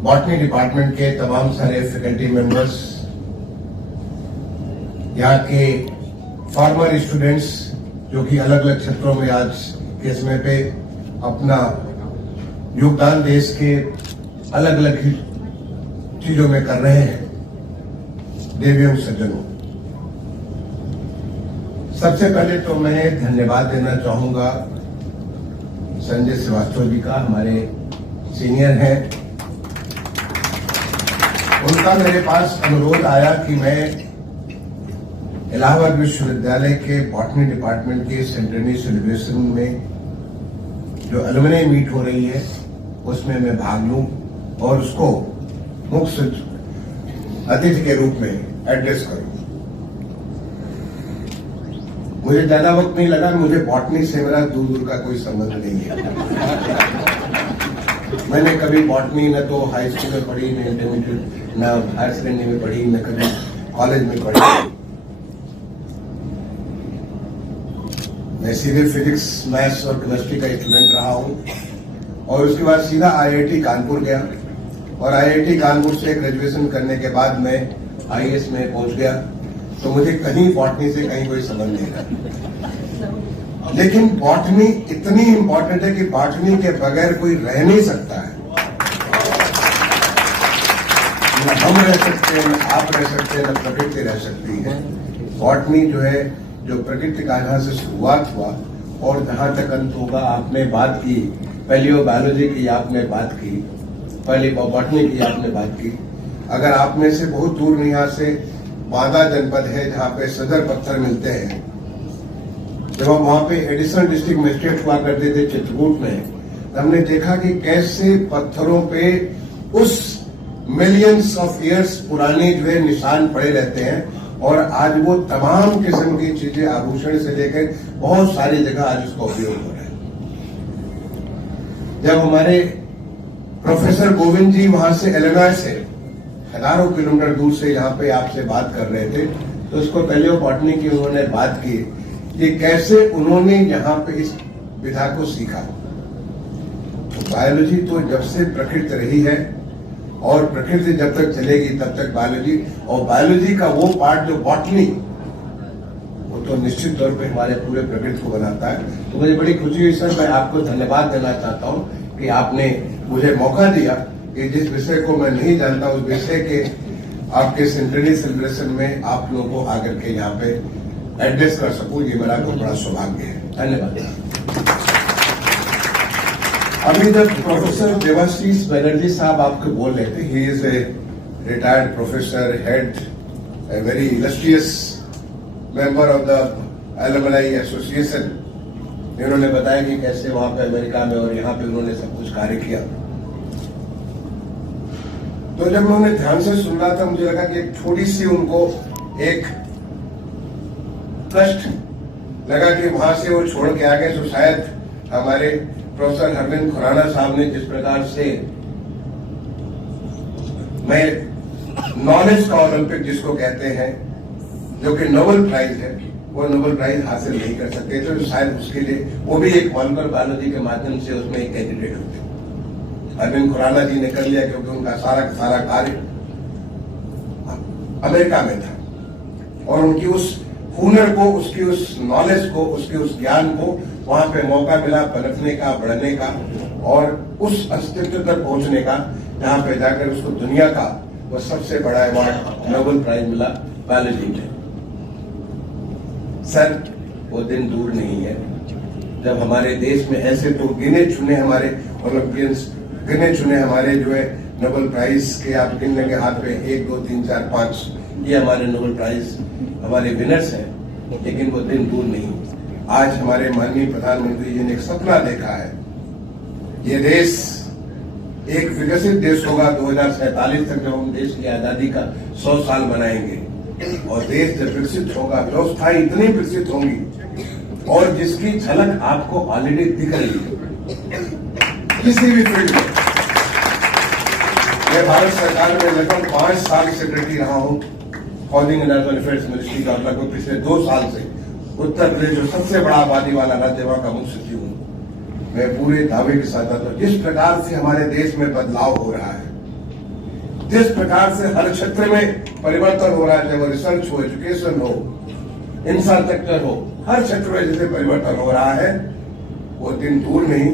Botany department के तमाम सारे फैकल्टी मेंबर्स, यहाँ के फार्मर स्टूडेंट्स जो कि अलग अलग क्षेत्रों में आज के समय पे अपना योगदान देश के अलग अलग चीजों में कर रहे हैं, देवियों सज्जनों, सबसे पहले तो मैं धन्यवाद देना चाहूंगा संजय श्रीवास्तव जी का, हमारे सीनियर हैं। उनका मेरे पास अनुरोध आया कि मैं इलाहाबाद विश्वविद्यालय के बॉटनी डिपार्टमेंट के सेंटेनरी सेलिब्रेशन में जो एलुमनी मीट हो रही है उसमें मैं भाग लूं और उसको मुख्य अतिथि के रूप में एड्रेस करूं। मुझे ज्यादा वक्त नहीं लगा, मुझे बॉटनी से मेरा दूर दूर का कोई संबंध नहीं है। मैंने कभी बॉटनी न तो हाई स्कूल में पढ़ी, न इंटरमीडिएट, न हायर सेकेंडरी में पढ़ी, न कभी कॉलेज में पढ़ी। मैं सीधे फिजिक्स, मैथ्स और केमिस्ट्री का स्टूडेंट रहा हूं और उसके बाद सीधा आईआईटी कानपुर गया और आईआईटी कानपुर से ग्रेजुएशन करने के बाद मैं आईएएस में पहुंच गया। तो मुझे कहीं बॉटनी से कहीं कोई संबंध नहीं रहा। लेकिन बॉटनी इतनी इंपॉर्टेंट है कि बॉटनी के बगैर कोई रह नहीं सकता है। न हम रह सकते हैं, न आप रह सकते हैं, न प्रकृति रह सकती है। बॉटनी जो है, जो प्रकृति का जहां से शुरुआत हुआ और जहां तक अंत होगा, आपने बात की पहली वो बायोलॉजी की, आपने बात की पहली बॉटनी की, आपने बात की। अगर आप में से बहुत दूर यहाँ से बांदा जनपद है जहां पे सदर पत्थर मिलते हैं, जब हम वहां पे एडिशनल डिस्ट्रिक्ट मजिस्ट्रेट हुआ करते थे चित्रकूट में, हमने देखा कि कैसे पत्थरों पे उस मिलियंस ऑफ इयर्स पुराने जो है निशान पड़े रहते हैं और आज वो तमाम किस्म की चीजें, आभूषण से लेकर बहुत सारी जगह आज उसका उपयोग हो रहा है। जब हमारे प्रोफेसर गोविंद जी वहां से इलिनॉय से हजारों किलोमीटर दूर से यहाँ पे आपसे बात कर रहे थे, तो उसको पहले वो बॉटनी की उन्होंने बात की कि कैसे उन्होंने यहाँ पे इस विधा को सीखा। तो बायोलॉजी तो जब से प्रकृति रही है और प्रकृति जब तक चलेगी तब तक बायोलॉजी, और बायोलॉजी का वो पार्ट जो बॉटनी, वो तो निश्चित तौर पे हमारे पूरे प्रकृति को बनाता है। तो मुझे बड़ी खुशी हुई सर, मैं आपको धन्यवाद देना चाहता हूँ कि आपने मुझे मौका दिया कि जिस विषय को मैं नहीं जानता उस विषय के आपके सेंटेनरी सेलिब्रेशन में आप लोगों को आकर के यहाँ पे एड्रेस कर सकूं, ये मेरा बहुत बड़ा सौभाग्य है। धन्यवाद। अभी जब प्रोफेसर देवाशीष बनर्जी साहब आपको बोल रहे थे, he is a retired professor, head, a very illustrious member of the alumni association. इन्होंने बताया कि कैसे वहां पे अमेरिका में और यहाँ पे उन्होंने सब कुछ कार्य किया। तो जब मैं उन्हें ध्यान से सुन रहा था, मुझे लगा कि एक थोड़ी सी उनको एक कष्ट लगा कि वहां से वो छोड़ के आ गए। तो शायद हमारे प्रोफेसर अरविंद खुराना साहब ने जिस प्रकार से मैं नॉलेज का ओलंपिक जिसको कहते हैं, जो कि नोबेल प्राइज है, वो नोबेल प्राइज हासिल नहीं कर सकते, तो शायद उसके लिए वो भी एक मॉलिक्यूलर बायोलॉजी के माध्यम से उसमें एक कैंडिडेट होते। अरविंद खुराना जी ने कर लिया क्योंकि उनका सारा कार्य अमेरिका में था और उनकी उस हुनर को, उसकी उस नॉलेज को, उसके उस ज्ञान को वहां पे मौका मिला पनपने का, बढ़ने का और उस अस्तित्व तक पहुंचने का जहां पे जाकर उसको दुनिया का वो सबसे बड़ा अवार्ड नोबेल प्राइज मिला बायोलॉजी में। सर, वो दिन दूर नहीं है जब हमारे देश में ऐसे तो गिने चुने हमारे ओलंपियंस, गिने चुने हमारे जो है नोबेल प्राइज के आप गिन लेंगे हाथ पे 1, 2, 3, 4, 5, ये हमारे नोबेल प्राइज हमारे विनर्स हैं। लेकिन वो दिन दूर नहीं। आज हमारे माननीय प्रधानमंत्री जी ने एक सपना देखा है, ये देश एक विकसित देश होगा 2047 तक, जब हम देश की आजादी का 100 साल मनाएंगे। और देश जब विकसित होगा, व्यवस्थाएं इतनी विकसित होंगी और जिसकी झलक आपको ऑलरेडी दिख रही है किसी भी फील्ड में। मैं भारत सरकार में लगभग 5 साल सेक्रेटरी रहा हूं, housing and urban affairs ministry का, लगभग पिछले 2 साल से उत्तर प्रदेश जो सबसे बड़ा आबादी वाला राज्य, वहां का मुख्य सचिव हूं। मैं पूरे दावे के साथ आता हूं, जिस प्रकार से हमारे देश में बदलाव हो रहा है, जिस प्रकार से हर क्षेत्र में परिवर्तन हो रहा है, चाहे वो रिसर्च हो, एजुकेशन हो, इंफ्रास्ट्रक्चर हो, हर क्षेत्र में जैसे परिवर्तन हो रहा है, वो दिन दूर नहीं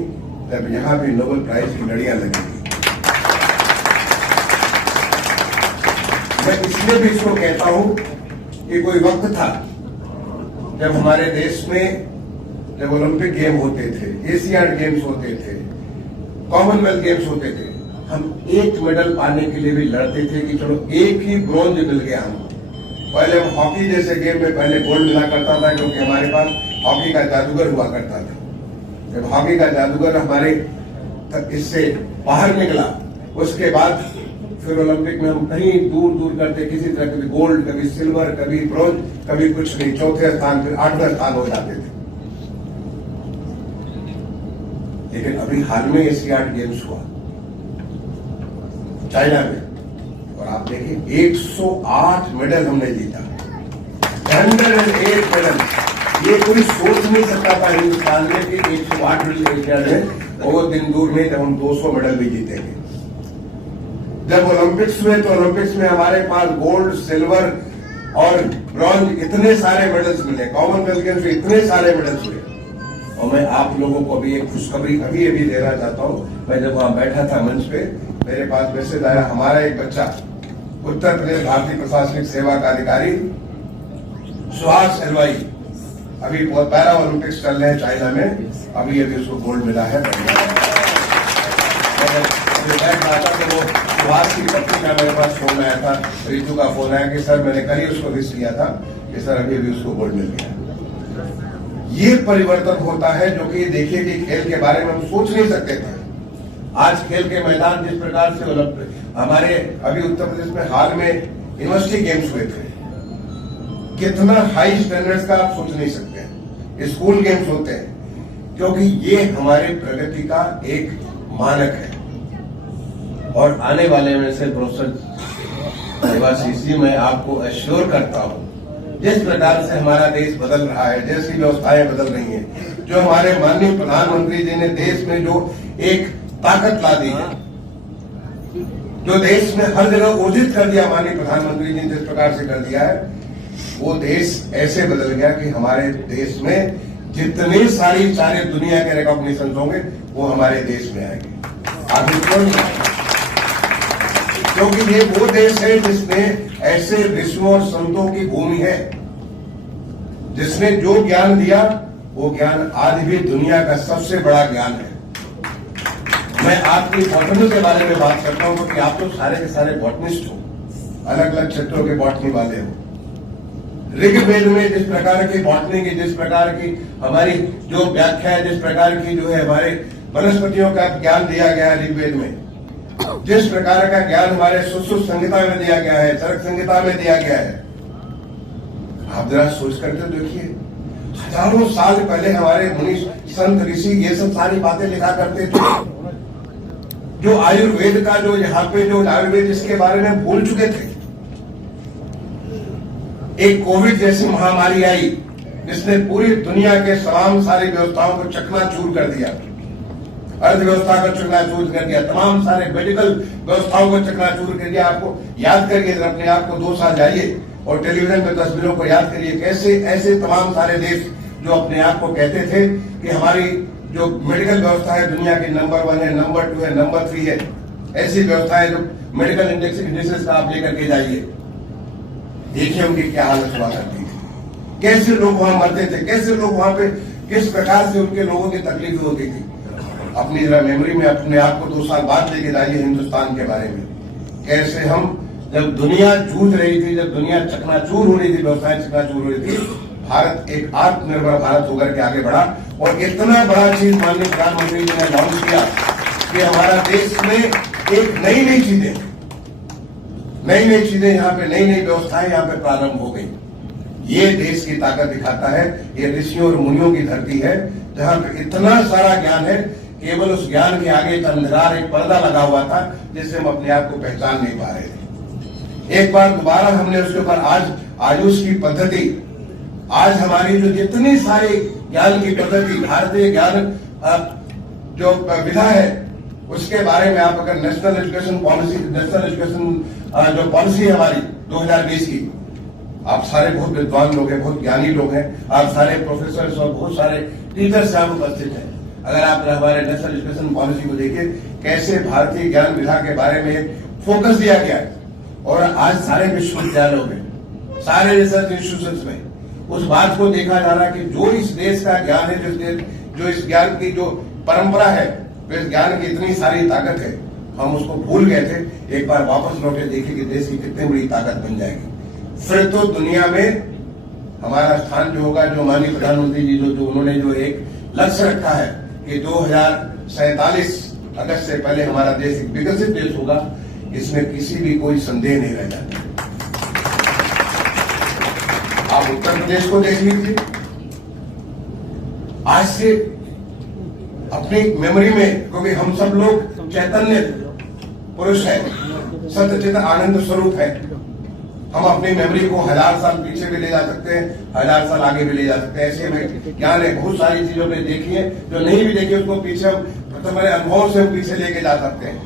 जब यहां भी नोबेल प्राइज की लड़ियां लगेंगी। मैं इसलिए भी इसको कहता हूं कि कोई वक्त था जब हमारे देश में जब ओलंपिक गेम होते थे, एशियाड गेम्स होते थे, कॉमनवेल्थ गेम्स होते थे, हम एक मेडल पाने के लिए भी लड़ते थे कि चलो एक ही ब्रॉन्ज मिल गया। हम पहले हम हॉकी जैसे गेम में पहले गोल्ड मिला करता था, क्योंकि हमारे पास हॉकी का जादूगर हुआ करता था। जब हॉकी का जादूगर हमारे इससे बाहर निकला, उसके बाद फिर ओलंपिक में हम कहीं दूर दूर करते, किसी तरह कभी गोल्ड, कभी सिल्वर, कभी ब्रॉन्ज, कभी कुछ नहीं, चौथे स्थान फिर 8वें स्थान हो जाते थे। लेकिन अभी हाल में एशियाड गेम्स हुआ चाइना में, और आप देखिए 108 मेडल हमने जीता, 108 मेडल। ये कोई सोच नहीं सकता था हिंदुस्तान में कि 108 मेडल एशियाड में, और वो दिन दूर नहीं जब हम 200 मेडल भी जीतेंगे। जब ओलंपिक्स हुए तो ओलंपिक्स में हमारे पास गोल्ड, सिल्वर और ब्रॉन्ज इतने सारे मेडल्स मिले, कॉमनवेल्थ गेम्स में इतने सारे मेडल्स हुए। और मैं आप लोगों को अभी एक खुशखबरी अभी देना चाहता हूं। मैं जब वहां बैठा था मंच पे, मेरे पास मैसेज आया, हमारा एक बच्चा उत्तर प्रदेश भारतीय प्रशासनिक सेवा का अधिकारी सुहास एलवाई, अभी पैरा ओलंपिक्स चल रहे हैं चाइना में, अभी उसको गोल्ड मिला है। बैठ रहा था तो वो सुहास की पत्नी का मेरे पास फोन आया था, रितु का फोन आया कि सर मैंने कल ही उसको विश किया था कि सर अभी उसको गोल्ड मिल गया। ये परिवर्तन होता है जो कि देखिए कि खेल के बारे में हम सोच नहीं सकते थे। आज खेल के मैदान जिस प्रकार से हमारे अभी उत्तर प्रदेश में हाल में यूनिवर्सिटी गेम्स हुए थे, कितना हाई स्टैंडर्ड्स का आप सोच नहीं सकते हैं। स्कूल गेम्स होते हैं, क्योंकि ये हमारे प्रगति का एक मानक है। और आने वाले में से प्रोफेसर देवाशीष जी, मैं आपको एश्योर करता हूं, जिस प्रकार से हमारा देश बदल रहा है, जैसी व्यवस्थाएं बदल रही हैं, जो हमारे माननीय प्रधानमंत्री जी ने देश में जो एक ताकत ला दी है, जो देश में हर जगह ऊर्जित कर दिया माननीय प्रधानमंत्री जी ने जिस प्रकार से कर दिया है, वो देश ऐसे बदल गया कि हमारे देश में जितनी सारे दुनिया के रिकॉग्निशन होंगे वो हमारे देश में आएंगे। आगे क्योंकि ये वो देश है जिसने ऐसे ऋषियों और संतों की भूमि है, जिसने जो ज्ञान दिया वो ज्ञान आज भी दुनिया का सबसे बड़ा ज्ञान है। मैं आपकी बॉटनी के बारे में बात करता हूं, क्योंकि आप तो सारे के सारे बॉटनिस्ट हो, अलग अलग क्षेत्रों के बॉटनी वाले हो। ऋग्वेद में जिस प्रकार की बॉटनी की, जिस प्रकार की हमारी जो व्याख्या है, जिस प्रकार की जो है हमारे वनस्पतियों का ज्ञान दिया गया है ऋग्वेद में, जिस प्रकार का ज्ञान हमारे सुश्रुत संहिता में दिया गया है, चरक संहिता में दिया गया है, आप जरा सोच करके देखिए, हजारों साल पहले हमारे मुनि संत ऋषि ये सब सारी बातें लिखा करते थे। जो आयुर्वेद का जो यहाँ पे जो आयुर्वेद जिसके बारे में भूल चुके थे। एक कोविड जैसी महामारी आई जिसने पूरी दुनिया के तमाम सारी व्यवस्थाओं को चकनाचूर कर दिया, अर्थव्यवस्था को चकनाचूर कर दिया, तमाम सारे मेडिकल व्यवस्थाओं को चकनाचूर कर दिया। आपको याद करिए, अपने आप को 2 साल जाइए और टेलीविजन पे तस्वीरों को याद करिए, कैसे ऐसे तमाम सारे देश जो अपने आप को कहते थे कि हमारी जो मेडिकल व्यवस्था है दुनिया की नंबर 1 है, नंबर 2 है, नंबर 3 है, ऐसी व्यवस्थाएं जो मेडिकल इंडेक्सेस का आप लेकर के जाइए, देखिए उनकी क्या हालत हुआ करती थी, कैसे लोग वहां मरते थे, कैसे लोग वहां पे किस प्रकार से उनके लोगों की तकलीफ होती थी। अपनी जरा मेमोरी में अपने आप को 2 साल बाद लेके जाइए हिंदुस्तान के बारे में, कैसे हम जब दुनिया जूझ रही थी, जब दुनिया चकनाचूर हो रही थी, व्यवस्थाएं चकनाचूर हो रही थी, भारत एक आत्मनिर्भर भारत होकर के आगे बढ़ा और इतना बड़ा चीज माननीय प्रधानमंत्री जी ने लॉन्च किया कि हमारा देश में एक नई चीजें यहाँ पे नई व्यवस्थाएं यहाँ पे प्रारंभ हो गई। ये देश की ताकत दिखाता है, ये ऋषियों और मुनियों की धरती है जहाँ पे इतना सारा ज्ञान है, केवल उस ज्ञान के आगे एक अंधकार, एक पर्दा लगा हुआ था जिससे हम अपने आप को पहचान नहीं पा रहे थे। एक बार दोबारा हमने उसके ऊपर आज आयुष की पद्धति, आज हमारी जो जितनी सारी ज्ञान की पद्धति, भारतीय ज्ञान जो विधा है, उसके बारे में आप अगर नेशनल एजुकेशन जो पॉलिसी है हमारी 2020 की, आप सारे बहुत विद्वान लोग हैं, बहुत ज्ञानी लोग हैं, आप सारे प्रोफेसर और बहुत सारे टीचर्स यहाँ उपस्थित हैं। अगर आप हमारे नेशनल एजुकेशन पॉलिसी को देखिए, कैसे भारतीय ज्ञान विधा के बारे में फोकस दिया गया है, और आज सारे विश्वविद्यालयों में, सारे रिसर्च इंस्टीट्यूशंस में उस बात को देखा जा रहा है कि जो इस देश का ज्ञान है, जो इस ज्ञान की जो परंपरा है, इस ज्ञान की इतनी सारी ताकत है, हम उसको भूल गए थे। एक बार वापस लौटे देखिए कि देश की कितनी बड़ी ताकत बन जाएगी। फिर तो दुनिया में हमारा स्थान जो होगा, जो माननीय प्रधानमंत्री जी जो उन्होंने जो एक लक्ष्य रखा है कि 2047 अगस्त से पहले हमारा देश एक विकसित देश होगा, इसमें किसी भी कोई संदेह नहीं रह जाता। आप उत्तर प्रदेश को देख लीजिए, आज से अपनी मेमोरी में, क्योंकि हम सब लोग चैतन्य पुरुष हैं, सत्यचित आनंद स्वरूप है, हम अपनी मेमोरी को 1000 साल पीछे भी ले जा सकते हैं, 1000 साल आगे भी ले जा सकते हैं। ऐसे में ज्ञान है, बहुत सारी चीजों पे देखी है, जो नहीं भी देखी उसको पीछे हम हमारे अनुभव से हम पीछे लेके जा सकते हैं,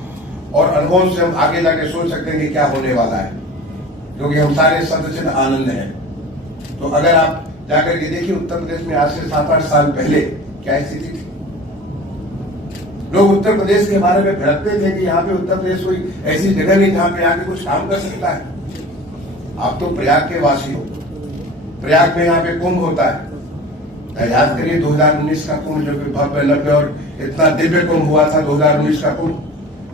और अनुभव से हम आगे जाके सोच सकते हैं कि क्या होने वाला है, क्योंकि हम सारे सत्यचित आनंद हैं। तो अगर आप जाकर के देखिए उत्तर प्रदेश में आज से 7-8 साल पहले क्या स्थिति थी। लोग उत्तर प्रदेश के बारे में भड़कते थे कि यहाँ पे उत्तर प्रदेश कोई ऐसी जगह नहीं जहाँ पे आके कुछ काम कर सकता है। आप तो प्रयाग के वासी हो, प्रयाग में यहाँ पे कुंभ होता है, याद करिए 2019 का कुंभ, जो कि भव्य नव्य और इतना दिव्य कुंभ हुआ था 2019 का कुंभ,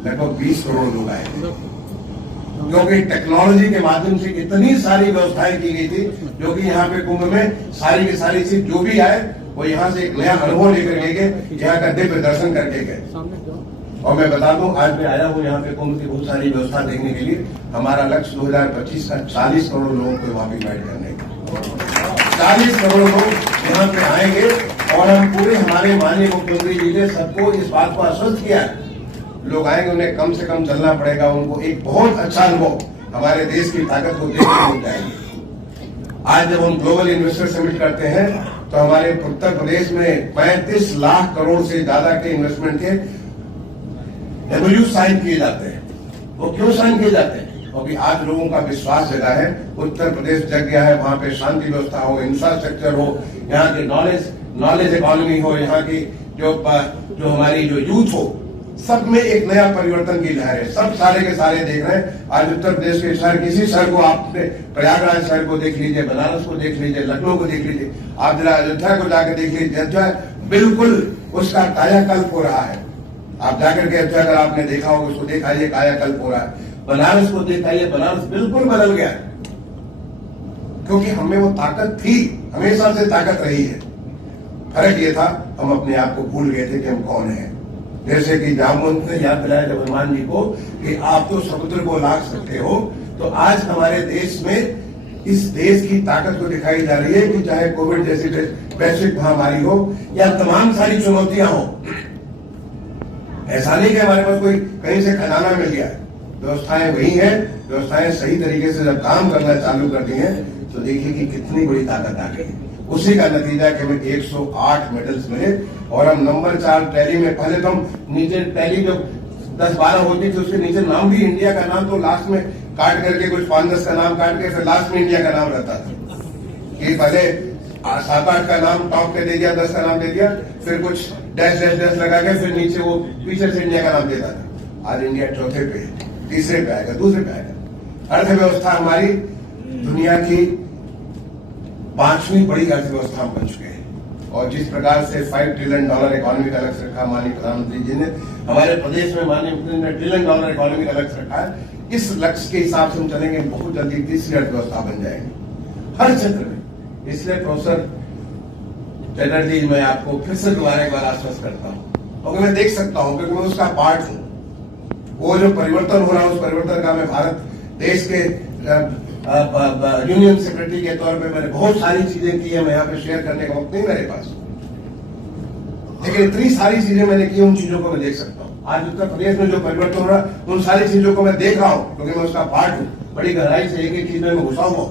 लगभग 20 करोड़ लोग आए, क्योंकि टेक्नोलॉजी के माध्यम से इतनी सारी व्यवस्थाएं की गई थी, जो कि यहाँ पे कुंभ में सारी की सारी चीज जो भी आए वो यहाँ से एक नया अनुभव लेकर गए, यहाँ का दिव्य दर्शन करके गए। और मैं बता दूं, आज मैं आया हूँ यहाँ पे कुंभ की बहुत सारी व्यवस्था देखने के लिए। हमारा लक्ष्य 2025 का 40 करोड़ लोगों को वहां पे इन्वाइट करने का, 40 करोड़ लोग यहाँ पे आएंगे, और हम पूरे हमारे माननीय मुख्यमंत्री जी ने सबको इस बात को आश्वस्त किया है, लोग आएंगे, उन्हें कम से कम चलना पड़ेगा, उनको एक बहुत अच्छा अनुभव हमारे देश की ताकत को देखने मिल जाएगी। आज जब हम ग्लोबल इन्वेस्टर समिट करते हैं तो हमारे उत्तर प्रदेश में 35 लाख करोड़ से ज्यादा के इन्वेस्टमेंट के एमओयू साइन किए जाते हैं। वो क्यों साइन किए जाते हैं? क्योंकि आज लोगों का विश्वास जगा है, उत्तर प्रदेश जग गया है, वहां पे शांति व्यवस्था हो, इंफ्रास्ट्रक्चर हो, यहाँ की नॉलेज इकोनॉमी हो, यहाँ की जो हमारी जो यूथ हो, सब में एक नया परिवर्तन की लहर है। सब सारे के सारे देख रहे हैं। आज उत्तर प्रदेश के शहर, किसी शहर को आपने, प्रयागराज शहर को देख लीजिए, बनारस को देख लीजिए, लखनऊ को देख लीजिए, आप जरा अयोध्या को जाकर देख लीजिए, अयोध्या बिल्कुल उसका कायाकल्प हो रहा है। आप जाकर के अयोध्या अगर आपने देखा हो, उसको दिखाइए, कायाकल्प हो रहा है। बनारस को दिखाइए, बनारस बिल्कुल बदल गया है, क्योंकि हमें वो ताकत थी, हमेशा से ताकत रही है। फर्क ये था, हम अपने आप को भूल गए थे कि हम कौन हैं। जैसे कि जामवंत ने याद दिलाया जब हनुमान जी को कि आप तो समुद्र को लांघ सकते हो, तो आज हमारे देश में इस देश की ताकत को दिखाई जा रही है कि चाहे कोविड जैसी वैश्विक महामारी हो या तमाम सारी चुनौतियां हो, ऐसा नहीं कि हमारे पास कोई कहीं से खजाना मिल गया है। व्यवस्थाएं वही हैं, व्यवस्थाएं सही तरीके से जब काम करना चालू कर दी हैं तो देखिए कि कितनी बड़ी ताकत आ गई। उसी का नतीजा कि हमें 108 मेडल्स मिले, और हम नंबर 4 टैली में, पहले तो हम नीचे टैली जो 10-12 होती थी उसके नीचे नाम भी इंडिया का नाम, तो लास्ट में काट करके कुछ 5-10 का नाम काट के फिर लास्ट में इंडिया का नाम रहता था, कि पहले 7-8 का नाम टॉप पे दे दिया, 10 का नाम दे दिया, फिर कुछ डैश डैश डैश लगा के फिर नीचे वो पीछे से इंडिया का नाम देता था। आज इंडिया चौथे पे, तीसरे पे आएगा, दूसरे पे आएगा। अर्थव्यवस्था हमारी दुनिया की 5वीं बड़ी अर्थव्यवस्था बन चुके हैं, और जिस प्रकार से $5 ट्रिलियन इकोनॉमी का लक्ष्य रखा माननीय प्रधानमंत्री जी ने, हमारे प्रदेश में माननीय मुख्यमंत्री ने $1 ट्रिलियन इकोनॉमी का लक्ष्य रखा है। इस लक्ष्य के हिसाब से हम चलेंगे, बहुत जल्दी तीसरी अर्थव्यवस्था बन जाएगी हर क्षेत्र में। इसलिए प्रोफेसर चटर्जी, मैं आपको फिर से दोबारा एक बार आश्वस्त करता हूँ, क्योंकि मैं देख सकता हूँ, क्योंकि मैं उसका पार्ट हूँ। वो जो परिवर्तन हो रहा है, उस परिवर्तन का मैं भारत देश के यूनियन सेक्रेटरी के तौर पे मैंने बहुत सारी चीजें की है, मैं यहाँ पे शेयर करने का वक्त नहीं मेरे पास, लेकिन इतनी सारी चीजें मैंने की, उन चीजों को मैं देख सकता हूँ। आज उत्तर प्रदेश में जो परिवर्तन हो रहा है, उन सारी चीजों को मैं देख रहा हूँ, क्योंकि मैं उसका पार्ट हूँ। बड़ी गहराई से एक एक चीज में घुसा हुआ हूँ,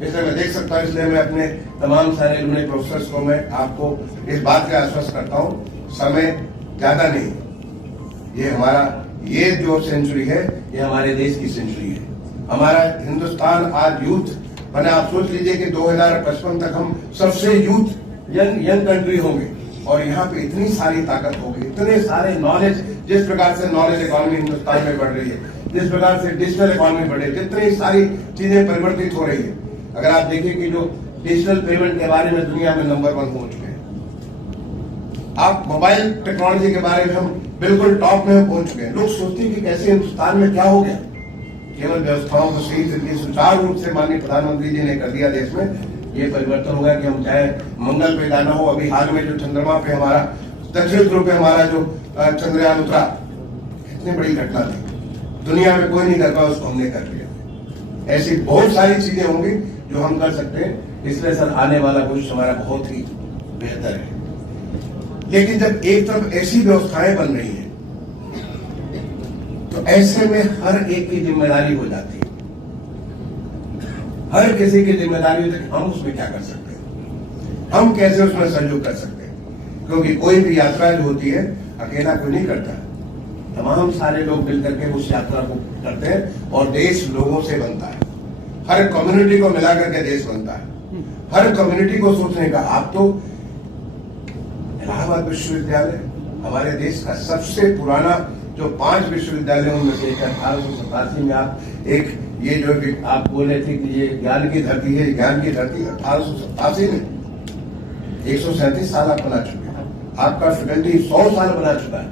इसलिए मैं देख सकता हूँ। इसलिए मैं अपने तमाम सारे लुने प्रोफेसर्स को मैं आपको इस बात का आश्वस्त करता हूँ, समय ज्यादा नहीं, ये हमारा, ये जो सेंचुरी है ये हमारे देश की सेंचुरी है। हमारा हिंदुस्तान आज यूथ बना। आप सोच लीजिए कि 2055 तक हम सबसे यूथ यंग कंट्री होंगे और यहाँ पे इतनी सारी ताकत होगी, इतने सारे नॉलेज, जिस प्रकार से नॉलेज इकोनॉमी हिंदुस्तान में बढ़ रही है, जिस प्रकार से डिजिटल इकोनॉमी बढ़ रही है, जितनी सारी चीजें परिवर्तित हो रही है। अगर आप देखिए कि जो डिजिटल पेमेंट के बारे में दुनिया में नंबर 1 हो चुके हैं, आप मोबाइल टेक्नोलॉजी के बारे में हम बिल्कुल टॉप में पहुंच चुके हैं। लोग सोचते हैं कि कैसे हिंदुस्तान में क्या हो गया। केवल व्यवस्थाओं को सही तरीके सुचारू रूप से माननीय प्रधानमंत्री जी ने कर दिया। देश में ये परिवर्तन होगा कि हम चाहे मंगल पे जाना हो, अभी हाल में जो चंद्रमा पे हमारा, दक्षिण ध्रुव पे हमारा जो चंद्रयान उतरा, कितनी बड़ी घटना थी, दुनिया में कोई नहीं कर पाया, उसको हमने कर लिया। ऐसी बहुत सारी चीजें होंगी जो हम कर सकते हैं। इसलिए सर आने वाला भविष्य हमारा बहुत ही बेहतर है। लेकिन जब एक तरफ ऐसी व्यवस्थाएं बन रही हैं तो ऐसे में हर एक की जिम्मेदारी हो जाती है, हर किसी की जिम्मेदारी होती है कि हम उसमें क्या कर सकते हैं, हम कैसे उसमें सहयोग कर सकते हैं। क्योंकि कोई भी यात्रा जो होती है अकेला कोई नहीं करता, तमाम सारे लोग मिलकर के उस यात्रा को करते हैं और देश लोगों से बनता है। हर कम्युनिटी को मिलाकर के देश बनता है। हर कम्युनिटी को सोचने का, आप तो इलाहाबाद विश्वविद्यालय हमारे देश का सबसे पुराना जो 5 विश्वविद्यालयों में से 1887 में आप एक, ये जो आप बोले थे कि ये ज्ञान की धरती है, ज्ञान की धरती 1887 में 137 साल आप बना चुके हैं, आपका फैकल्टी 100 साल बना चुका है।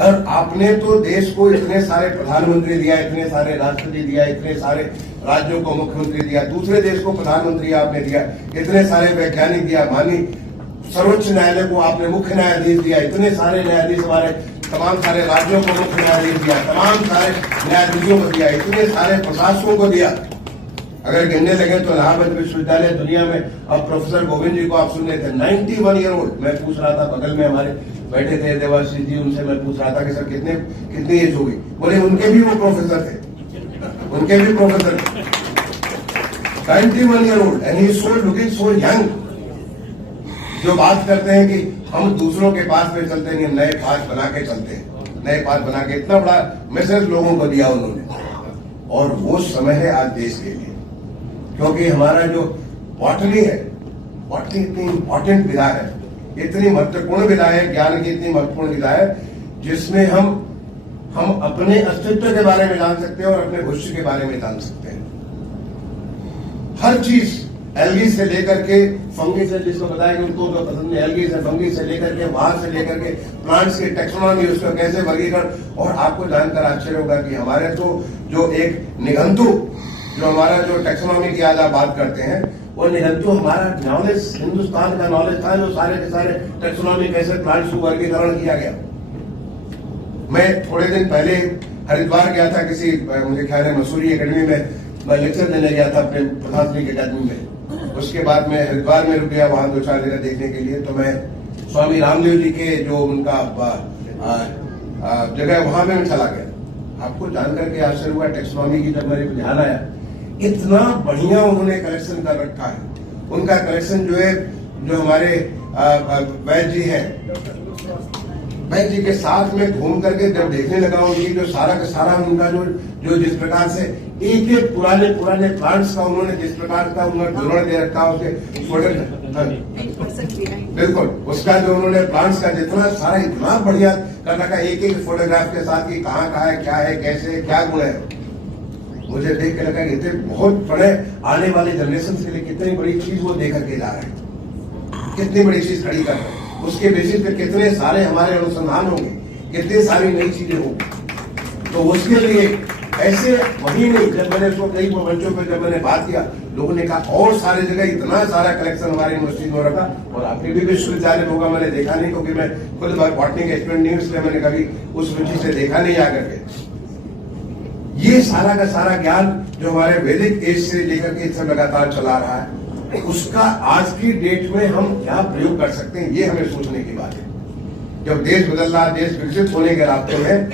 और आपने तो देश को इतने सारे प्रधानमंत्री दिया, इतने सारे राष्ट्रपति दिया, इतने सारे राज्यों को मुख्यमंत्री दिया, दूसरे देश को प्रधानमंत्री आपने दिया, इतने सारे वैज्ञानिक दिया, माननीय सर्वोच्च न्यायालय को आपने मुख्य न्यायाधीश दिया, इतने सारे न्यायाधीश हमारे तमाम सारे राज्यों को मुख्य न्यायाधीश दिया, तमाम सारे न्यायाधीशों को दिया, इतने सारे प्रशासकों को दिया। अगर गिनने लगे तो इलाहाबाद विश्वविद्यालय दुनिया में, अब प्रोफेसर गोविंद जी को आप सुन रहे थे, 91 ईयर ओल्ड। मैं पूछ रहा था, बगल में हमारे बैठे थे देवाशीष जी, उनसे मैं पूछ रहा था कि सर कितनी एज होगी, बोले उनके भी वो प्रोफेसर थे, उनके भी प्रोफेसर थे। 91 year old and he so looking so young. जो बात करते हैं कि हम दूसरों के पास में चलते नहीं, नए पास बना के चलते हैं, नए पास बना के, इतना बड़ा मैसेज लोगों को दिया उन्होंने। और वो समय है आज देश के लिए, क्योंकि हमारा जो बॉटनी है, बॉटनी इतनी इंपॉर्टेंट विधा है, इतनी महत्वपूर्ण विधा है, ज्ञान की इतनी महत्वपूर्ण विधा है, जिसमें हम अपने अस्तित्व के बारे में जान सकते हैं और अपने भविष्य के बारे में जान सकते हैं। हर चीज, एल्गी से लेकर के फंगी से, जिसको बताया कि उनको जो पसंद है, एल्गी से, फंगी से लेकर के, वहां से लेकर के प्लांट्स की टेक्सोनॉमी, उसका कैसे वर्गीकरण। और आपको जानकर आश्चर्य होगा कि हमारे तो जो एक निघंटु, जो हमारा जो टेक्सोनॉमी की आज आप बात करते हैं, वो निघंटु हमारा नॉलेज, हिंदुस्तान का नॉलेज था, जो सारे के सारे टेक्सोनॉमी कैसे प्लांट्स को वर्गीकरण किया गया। मैं थोड़े दिन पहले हरिद्वार गया था, किसी मुझे ख्याल है मसूरी एकेडमी में मैं लेक्चर देने गया था, अपने प्रशासनिक अकादमी में। उसके बाद मैं हरिद्वार में रुक गया वहां 2-4 जगह देखने के लिए। तो मैं स्वामी रामदेव जी के जो उनका जगह वहां में मैं चला गया। आपको जानकर के आश्चर्य हुआ, टेक्सोनॉमी की जब मेरे को ध्यान आया, इतना बढ़िया उन्होंने कलेक्शन कर रखा है। उनका कलेक्शन जो है, जो हमारे वैद्य जी है, वैद्य जी के साथ में घूम करके जब देखने लगा, उनकी जो सारा का सारा उनका जो जिस प्रकार से एक एक पुराने प्लांट्स का उन्होंने जिस प्रकार का उन्होंने विवरण दे रखा, उसके बिल्कुल उसका जो उन्होंने प्लांट्स का जितना सारा इतना बढ़िया कर रखा, एक एक फोटोग्राफ के साथ कि कहाँ है, क्या है, कैसे, क्या गुण है। मुझे देख के लगा कि इतने बहुत बड़े आने वाले जनरेशन के लिए कितनी बड़ी चीज वो दे करके जा रहे हैं, कितनी बड़ी चीज खड़ी कर रहे हैं। उसके बेसिस पे कितने सारे हमारे अनुसंधान होंगे, कितनी सारी नई चीजें होंगी। तो उसके लिए ऐसे वही नहीं, जब मैंने उसको कई मंचों पर जब मैंने बात किया, लोगों ने कहा और सारे जगह इतना सारा कलेक्शन हमारी यूनिवर्सिटी में हो रहा था। और अपने भी विश्वविद्यालय में होगा, मैंने देखा नहीं, क्योंकि मैं खुद बॉटनी का स्टूडेंट नहीं, इसलिए मैंने कभी उस रुचि से देखा नहीं आकर के। ये सारा का सारा ज्ञान जो हमारे वैदिक एज से लेकर के इससे लगातार चला रहा है, उसका आज की डेट में हम क्या प्रयोग कर सकते हैं, ये हमें सोचने की बात है। जब देश बदल रहा, देश विकसित होने के रास्ते में,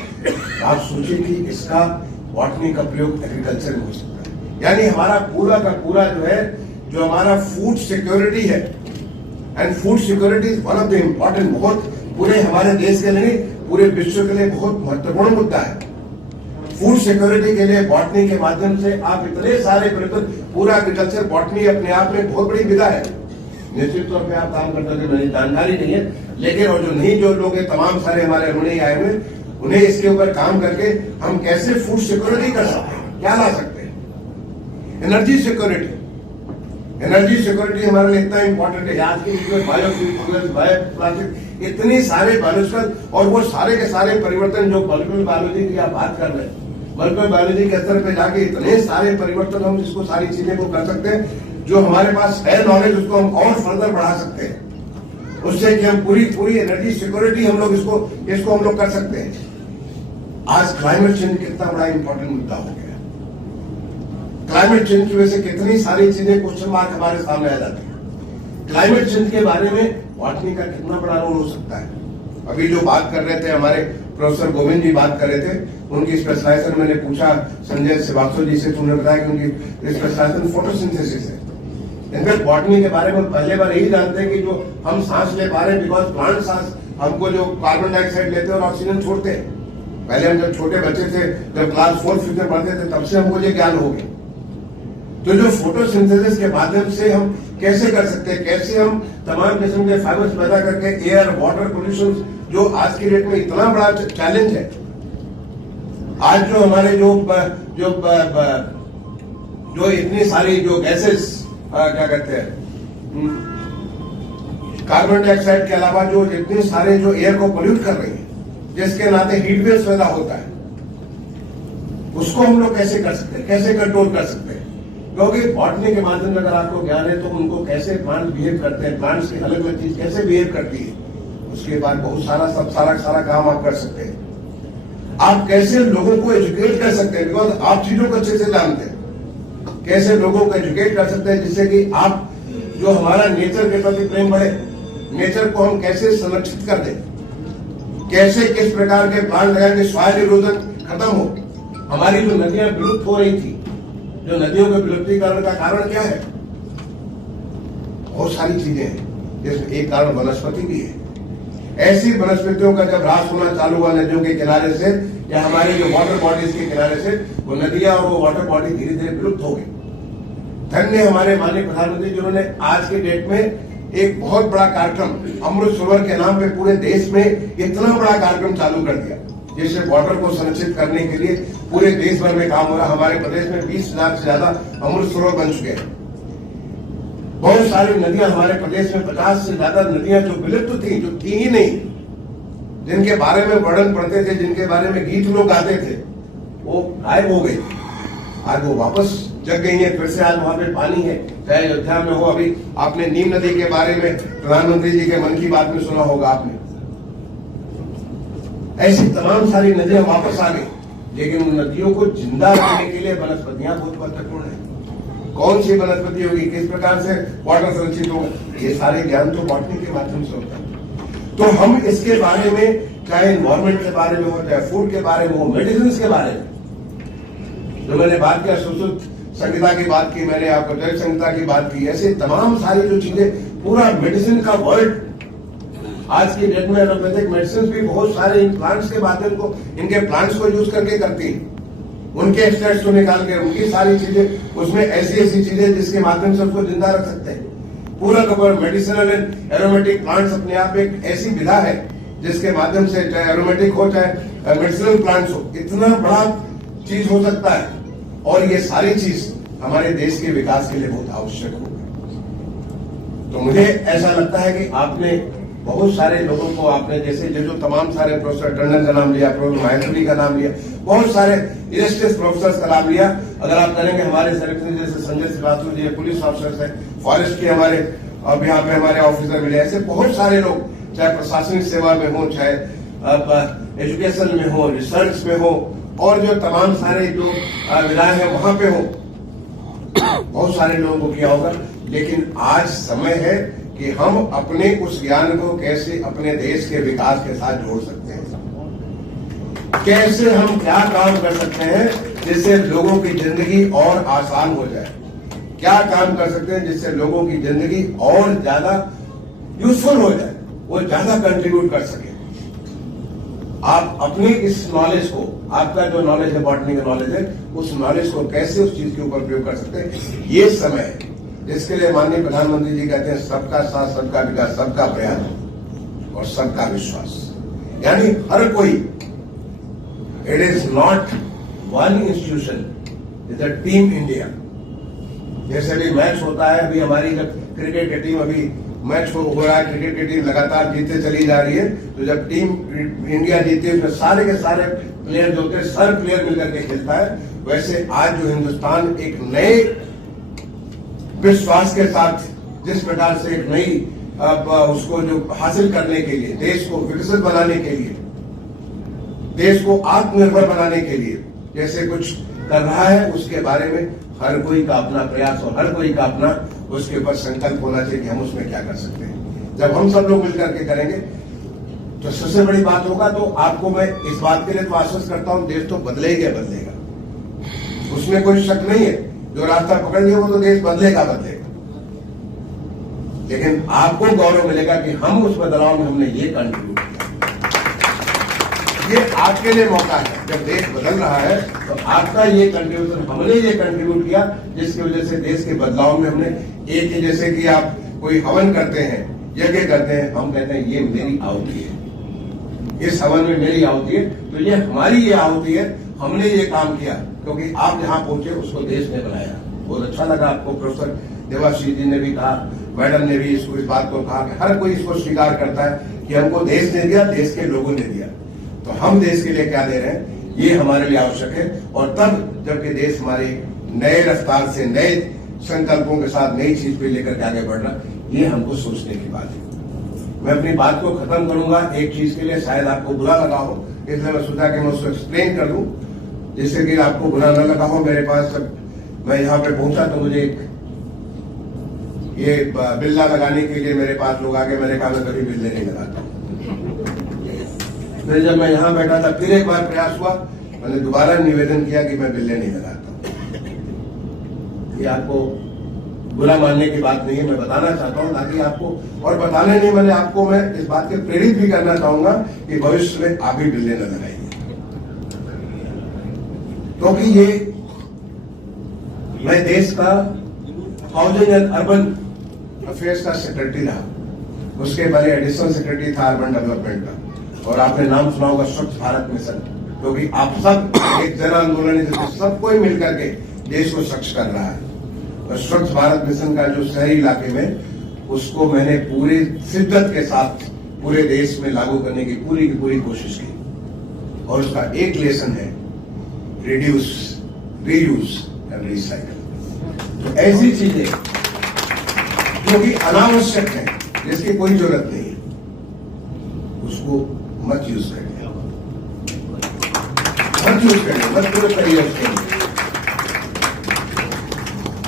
आप सोचिए कि इसका बॉटनी का प्रयोग एग्रीकल्चर में हो सकता है। यानी हमारा पूरा का पूरा जो है, जो हमारा फूड सिक्योरिटी है, and food security is one of the important, बहुत पूरे हमारे देश के लिए, पूरे विश्व के लिए बहुत महत्वपूर्ण मुद्दा है। फूड सिक्योरिटी के लिए बॉटनी के माध्यम से आप इतने सारे पूरा एग्रीकल्चर बॉटनी अपने आप में बहुत बड़ी विधा है। निश्चित तौर पे आप काम करते हैं, मेरी जानकारी नहीं है, लेकिन और जो नहीं जो लोग तमाम सारे हमारे रुणी आए हुए उन्हें इसके ऊपर काम करके हम कैसे फूड सिक्योरिटी कर सकते हैं, क्या ला सकते हैं। एनर्जी सिक्योरिटी हमारे लिए इतना इंपॉर्टेंट है। आज के युग में बायोफ्यूल, बायोप्लास्टिक, इतने सारे बायोस्फीयर और वो सारे के सारे परिवर्तन जो मॉलिक्यूलर बायोलॉजी की आप बात कर रहे हैं, मॉलिक्यूलर बायोलॉजी के स्तर पे जाके इतने सारे परिवर्तन हम जिसको सारी चीजें को कर सकते हैं। जो हमारे पास है नॉलेज उसको हम और फर्दर बढ़ा सकते हैं, उससे कि हम पूरी एनर्जी सिक्योरिटी हम लोग इसको हम लोग कर सकते हैं। आज क्लाइमेट चेंज कितना बड़ा इंपॉर्टेंट मुद्दा हो गया। क्लाइमेट चेंज की वजह से कितनी सारी चीजें क्वेश्चन मार्क हमारे सामने आ जाती है। क्लाइमेट चेंज के बारे में बॉटनी का कितना बड़ा रोल हो सकता है। अभी जो बात कर रहे थे हमारे प्रोफेसर गोविंद जी बात कर रहे थे, उनकी स्पेशलाइजेशन मैंने पूछा संजय श्रीवास्तव जी से, तो उन्होंने बताया कि उनकी स्पेशलाइजेशन फोटोसिंथेसिस है। इनफैक्ट बॉटनी के बारे में पहले बार यही जानते हैं कि जो हम सांस ले पा रहे हैं बिकॉज प्लांट सांस हमको जो कार्बन डाइऑक्साइड लेते हैं और ऑक्सीजन छोड़ते हैं। पहले हम जब छोटे बच्चे थे, जब क्लास 4 में पढ़ते थे, तब से हमको ये ज्ञान हो गया। तो जो फोटोसिंथेसिस के माध्यम से हम कैसे कर सकते हैं, कैसे हम तमाम किस्म के फाइबर्स पैदा करके एयर वाटर पोल्यूशन जो आज की डेट में इतना बड़ा चैलेंज है। आज जो हमारे जो इतनी सारी जो गैसेस क्या कहते हैं, कार्बन डाइऑक्साइड के अलावा जो इतने सारे जो एयर को पोल्यूट कर रही है, जिसके नाते हीट वेव्स पैदा होता है, उसको हम लोग कैसे कर सकते हैं, कैसे कंट्रोल कर सकते हैं। क्योंकि बॉटनी के माध्यम से अगर आपको ज्ञान है तो उनको कैसे प्लांट बिहेव करते हैं, प्लांट्स की अलग अलग चीज कैसे बिहेव करती है, उसके बाद बहुत सारा काम आप कर सकते हैं। आप कैसे लोगों को एजुकेट कर सकते हैं, बिकॉज आप चीजों को अच्छे से जानते हैं। कैसे लोगों को एजुकेट कर सकते हैं जिससे कि आप जो हमारा नेचर के प्रति प्रेम बढ़े, नेचर को हम कैसे संरक्षित कर दें, कैसे किस प्रकार के प्लांट लगाएं कि सॉइल इरोजन खत्म हो। हमारी जो नदियां विलुप्त हो रही थी, जो नदियों के विलुप्तीकरण का कारण क्या है, बहुत सारी चीजें हैं, जिसमें एक कारण वनस्पति भी है। ऐसी वनस्पतियों का जब ह्रास होना चालू हुआ नदियों के किनारे से या हमारे जो वाटर बॉडीज के किनारे से, वो नदियां और वो वाटर बॉडी धीरे धीरे विलुप्त हो गई। धन्य हमारे माननीय प्रधानमंत्री जिन्होंने आज के डेट में एक बहुत बड़ा कार्यक्रम अमृत सरोवर के नाम पे पूरे देश में इतना बड़ा कार्यक्रम चालू कर दिया, जिससे वाटर को संरक्षित करने के लिए पूरे देश भर में काम हो रहा। हमारे प्रदेश में 20,000 से ज्यादा अमृत सरोवर बन चुके हैं। बहुत सारी नदियां हमारे प्रदेश में 50 से ज्यादा नदियां जो विलुप्त थी, जो थी ही नहीं, जिनके बारे में वर्णन पढ़ते थे, जिनके बारे में गीत लोग गाते थे, वो गायब हो गई। आज वो वापस जग गई है, फिर से आज वहां पे पानी है। चाहे अयोध्या में हो, अभी आपने नीम नदी के बारे में प्रधानमंत्री जी के मन की बात में सुना होगा आपने। ऐसी तमाम सारी नदियां वापस आ गई, लेकिन उन नदियों को जिंदा रखने के लिए वनस्पतियां बहुत महत्वपूर्ण है। कौन सी वनस्पति होगी, किस प्रकार से वाटर संरक्षित होगा, ये सारे ज्ञान तो बॉटनी के माध्यम से होता है। तो हम इसके बारे में, चाहे इन्वायरमेंट के बारे में हो, चाहे फूड के बारे में हो, मेडिसिन के बारे में जो मैंने बात किया, सुश्रुत संहिता की बात की, मैंने आपको जैव संहिता की बात की, ऐसे तमाम सारी जो चीजें, पूरा मेडिसिन का वर्ल्ड आज की डेट में एलोपैथिक मेडिसिन भी बहुत सारे इन प्लांट्स के माध्यम को, इनके प्लांट्स को यूज करके करती है। उनके एक्सट्रैक्ट्स को निकाल के उनकी सारी चीजें, उसमें ऐसी चीजें जिसके माध्यम से उसको जिंदा रख सकते हैं। पूरा cover medicinal and aromatic plants अपने आप एक ऐसी विधा है जिसके माध्यम से, चाहे एरोमेटिक हो चाहे मेडिसिनल प्लांट्स हो, इतना बड़ा चीज हो सकता है। और ये सारी चीज हमारे देश के विकास के लिए बहुत आवश्यक होगी। तो मुझे ऐसा लगता है कि आपने बहुत सारे लोगों को, आपने जैसे जो तमाम सारे प्रोफेसर टंडन का नाम लिया, प्रोफेसर माहेश्वरी का नाम लिया, बहुत सारे इलेस्ट्रियस प्रोफेसर का नाम लिया। अगर आप करेंगे हमारे सेलेक्शन जैसे संजय श्रीवास्तव जी पुलिस ऑफिसर्स है, फॉरेस्ट के हमारे, अब यहाँ पे हमारे ऑफिसर मिले, ऐसे बहुत सारे लोग, चाहे प्रशासनिक सेवा में हो, चाहे एजुकेशन में हो, रिसर्च में हो, और जो तमाम सारे जो विधायक है वहां पे हो, बहुत सारे लोगों को किया होगा। लेकिन आज समय है कि हम अपने उस ज्ञान को कैसे अपने देश के विकास के साथ जोड़ सकते हैं, कैसे हम क्या काम कर सकते हैं जिससे लोगों की जिंदगी और आसान हो जाए, क्या काम कर सकते हैं जिससे लोगों की जिंदगी और ज्यादा यूजफुल हो जाए, वो ज्यादा कंट्रीब्यूट कर सके। आप अपनी इस नॉलेज को, आपका जो नॉलेज है, बॉटनी का नॉलेज है, उस नॉलेज को कैसे उस चीज के ऊपर प्रयोग कर सकते हैं, ये समय है जिसके लिए माननीय प्रधानमंत्री जी कहते हैं सबका साथ, सबका विकास, सबका प्रयास और सबका विश्वास। यानी हर कोई, it is not one institution, is a team India. जैसे भी मैच होता है, अभी हमारी जब क्रिकेट की टीम अभी मैच हो रहा है, क्रिकेट की टीम लगातार जीतते चली जा रही है, तो जब टीम इंडिया जीती है उसमें सारे के सारे प्लेयर जो होते हैं, सर प्लेयर मिलकर के खेलता है। वैसे आज जो हिंदुस्तान एक नए विश्वास के साथ जिस प्रकार से एक नई उसको जो हासिल करने के लिए, देश को विकसित बनाने के लिए, देश को आत्मनिर्भर बनाने के लिए जैसे कुछ कर रहा है, उसके बारे में हर कोई का अपना प्रयास और हर कोई का अपना उसके ऊपर संकल्प होना चाहिए कि हम उसमें क्या कर सकते हैं। जब हम सब लोग मिलकर के करेंगे तो सबसे बड़ी बात होगा। तो आपको मैं इस बात के लिए तो आश्वस्त करता हूं, देश तो बदलेगा, उसमें कोई शक नहीं है। जो रास्ता पकड़ लिया वो तो देश बदलेगा। लेकिन आपको गौरव मिलेगा कि हम उस बदलाव में हमने ये कंट्रीब्यूट किया। ये आपके लिए मौका है, जब देश बदल रहा है तो आपका ये कंट्रीब्यूशन, हमने ये कंट्रीब्यूट किया जिसकी वजह से देश के बदलाव में हमने एक ही, जैसे कि आप कोई हवन करते हैं, यज्ञ करते हैं, हम कहते हैं ये मेरी आहुति है, इस हवन में मेरी आहुति है, तो ये हमारी ये आहुति है, हमने ये काम किया क्योंकि आप जहां पहुंचे उसको देश ने बनाया। बहुत अच्छा लगा आपको, प्रोफेसर देवाशीष जी ने भी कहा, मैडम ने भी इस बात को कहा कि हर कोई इसको स्वीकार करता है कि हमको देश ने दिया, देश के लोगों ने दिया, तो हम देश के लिए क्या दे रहे हैं, ये हमारे लिए आवश्यक है। और तब जबकि देश हमारे नए रफ्तार से, नए संकल्पों के साथ नई चीज पे लेकर के आगे बढ़ रहा, ये हमको सोचने की बात है। मैं अपनी बात को खत्म करूंगा एक चीज के लिए, शायद आपको बुरा लगा हो, इसलिए मैं सोचा कि मैं उसको एक्सप्लेन कर दूं जिससे कि आपको बुरा न लगा हो। मेरे पास जब मैं यहाँ पे पहुंचा तो मुझे ये बिल्ला लगाने के लिए मेरे पास लोग आ गए। मैंने कहा मैं कभी बिल्ले नहीं लगाता। फिर जब मैं यहाँ बैठा था फिर एक बार प्रयास हुआ, मैंने दोबारा निवेदन किया कि मैं बिल्ले नहीं लगाता। ये आपको बुरा मानने की बात नहीं है, मैं बताना चाहता हूं ताकि आपको, और बताने नहीं, मैंने आपको मैं इस बात के प्रेरित भी करना चाहूंगा कि भविष्य में आप भी बिल्ले न लगाइए, क्योंकि ये मैं देश का हाउसिंग एंड अर्बन अफेयर्स का सेक्रेटरी रहा, उसके पहले एडिशनल सेक्रेटरी था अर्बन डेवलपमेंट का, और आपने नाम सुना होगा स्वच्छ भारत मिशन, क्योंकि आप सब एक जन आंदोलन है, सब कोई मिलकर के देश को स्वच्छ कर रहा है। और स्वच्छ भारत मिशन का जो शहरी इलाके में, उसको मैंने पूरी शिद्दत के साथ पूरे देश में लागू करने की पूरी कोशिश की, और उसका एक लेसन है रिड्यूस, रीयूज एंड रिसाइकल। तो ऐसी चीजें जो कि अनावश्यक है, जिसकी कोई जरूरत नहीं है, उसको मत यूज करिए, मत प्रयोग करिए उसके लिए।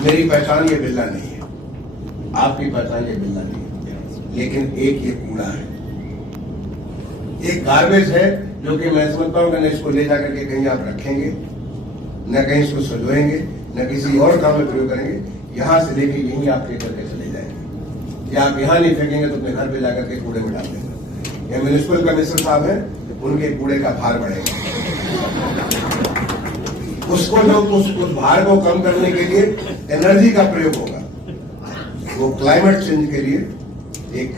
मेरी पहचान ये बिल्ला नहीं है, आपकी पहचान ये बिल्ला नहीं है, लेकिन एक ये कूड़ा है, एक गार्बेज है, जो कि मैं समझता हूं कि न इसको ले जाकर के कहीं आप रखेंगे, न कहीं इसको सजोएंगे, न किसी और काम में प्रयोग करेंगे, यहां से लेके यहीं आप लेकर के चले जाएंगे, या आप यहां नहीं फेंकेंगे तो अपने घर पे जाकर के कूड़े में डाल देंगे। या म्युनिसिपल कमिश्नर साहब हैं, उनके कूड़े का भार बढ़ेगा, उसको जो उस भार को कम करने के लिए एनर्जी का प्रयोग होगा, वो क्लाइमेट चेंज के लिए एक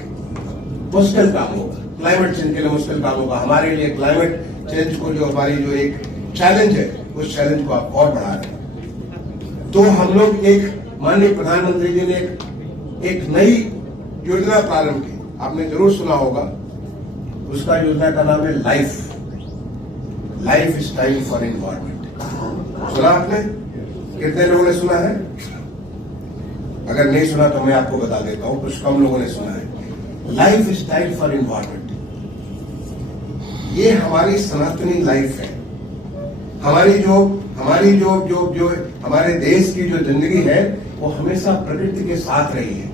मुश्किल काम होगा, क्लाइमेट चेंज के लिए मुश्किल काम होगा। हमारे लिए क्लाइमेट चेंज को, जो हमारी जो एक चैलेंज है, उस चैलेंज को आप और बढ़ा रहे हैं। तो हम लोग एक, माननीय प्रधानमंत्री जी ने एक नई योजना प्रारंभ की, आपने जरूर सुना होगा, उसका योजना का नाम है लाइफ स्टाइल फॉर एनवायरमेंट। सुना आपने? कितने लोगों ने सुना है? अगर नहीं सुना तो मैं आपको बता देता हूं, कुछ कम लोगों ने सुना है। लाइफ स्टाइल फॉर एनवायरमेंट, ये हमारी सनातनी लाइफ है। हमारी जो हमारे देश की जो जिंदगी है, वो हमेशा प्रकृति के साथ रही है।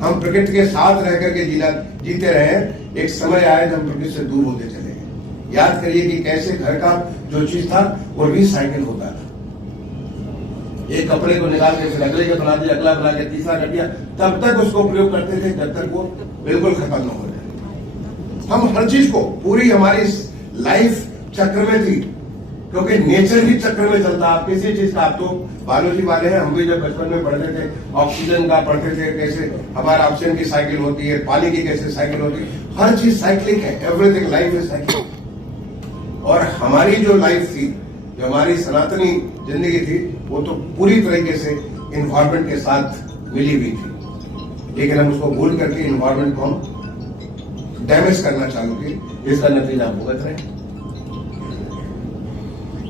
हम प्रकृति के साथ रह करके जीते रहे हैं। एक समय आया जब हम प्रकृति से दूर होते चले गए। याद करिए कि कैसे घर का जो चीज था वो रिसाइकिल होता था। एक कपड़े को निकाल के फिर अगले का बना दिया, अगला बना के तीसरा कर दिया, तब तक उसको प्रयोग करते थे जब तक वो बिल्कुल खत्म न हो जाए। हम हर चीज को पूरी हमारी लाइफ चक्र में थी, क्योंकि नेचर ही चक्र में चलता। आप किसी चीज का, आप तो बायोलॉजी वाले हैं, हम भी जब बचपन में पढ़ते थे ऑक्सीजन का पढ़ते थे, कैसे हमारा ऑक्सीजन की साइकिल होती है, पानी की कैसे साइकिल होती है, हर चीज साइक्लिक है, एवरीथिंग लाइफ इज साइक्लिक। और हमारी जो लाइफ थी, जो हमारी सनातनी जिंदगी थी, वो तो पूरी तरीके से इन्वायरमेंट के साथ मिली हुई थी, लेकिन हम उसको भूल करके इन्वायरमेंट को हम डैमेज करना चालू किए, जिसका नतीजा भुगत रहे।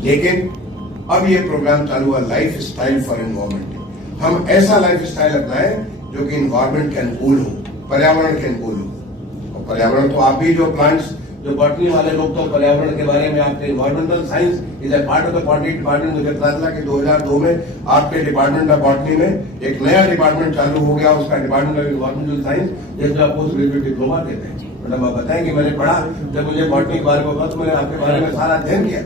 लेकिन अब ये प्रोग्राम चालू हुआ लाइफ स्टाइल फॉर एनवायरमेंट। हम ऐसा लाइफ स्टाइल अपनाएं जो कि एनवायरमेंट के अनुकूल हो, पर्यावरण के अनुकूल हो। और पर्यावरण तो आप भी जो प्लांट्स, जो बॉटनी वाले लोग तो पर्यावरण के बारे में, आपके environmental science is a part of the botany department. मुझे पता चला कि 2002 में आपके डिपार्टमेंट ऑफ बॉटनी में एक नया डिपार्टमेंट चालू हो गया, उसका डिपार्टमेंट ऑफ इन्वायरमेंटल साइंस, जिसमें आप पोस्ट ग्रेजुएट डिप्लोमा देते हैं। मतलब आप बताएं कि मैंने पढ़ा, जब मुझे बॉटनी के बारे में पता, तो मैंने आपके बारे में सारा अध्ययन किया,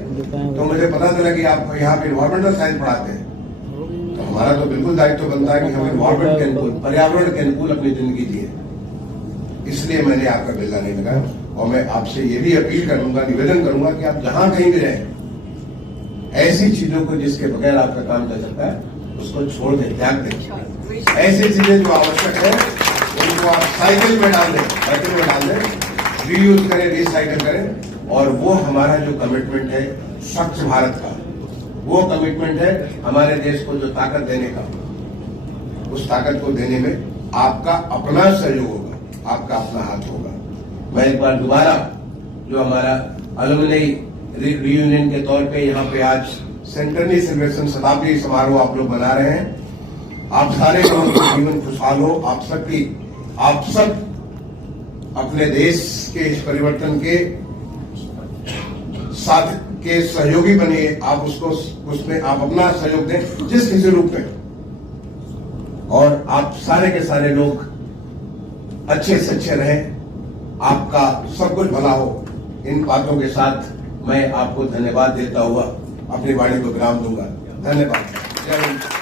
तो मुझे पता चला कि आप यहाँ पे इन्वायरमेंटल साइंस पढ़ाते हैं। तो हमारा तो बिल्कुल दायित्व बनता है कि हम इन्वायरमेंट के अनुकूल, पर्यावरण के अनुकूल अपनी जिंदगी जिए। इसलिए मैंने आपका बिल्ला नहीं लगाया। और मैं आपसे ये भी अपील करूंगा, निवेदन करूंगा कि आप जहां कहीं भी रहें, ऐसी चीजों को जिसके बगैर आपका काम चल सकता है, उसको छोड़ दें, त्याग दें। ऐसी चीजें जो आवश्यक है उनको आप साइकिल में डाल दें, रीयूज करें, रिसाइकिल करें। और वो हमारा जो कमिटमेंट है स्वच्छ भारत का, वो कमिटमेंट है हमारे देश को जो ताकत देने का, उस ताकत को देने में आपका अपना सहयोग होगा, आपका अपना हाथ होगा। मैं एक बार दोबारा जो हमारा अलुमनी रियूनियन के तौर पे यहाँ पे आज सेंटरली सेलिब्रेशन शताब्दी समारोह आप लोग मना रहे हैं। आप सारे लोगों का जीवन खुशहाल हो, आप सब अपने देश के इस परिवर्तन के साथ के सहयोगी बनिए। आप उसमें आप अपना सहयोग दें जिस किसी रूप में, और आप सारे के सारे लोग अच्छे से अच्छे रहें, आपका सब कुछ भला हो। इन बातों के साथ मैं आपको धन्यवाद देता हुआ अपनी वाणी को विराम दूंगा। धन्यवाद। जय हिंद।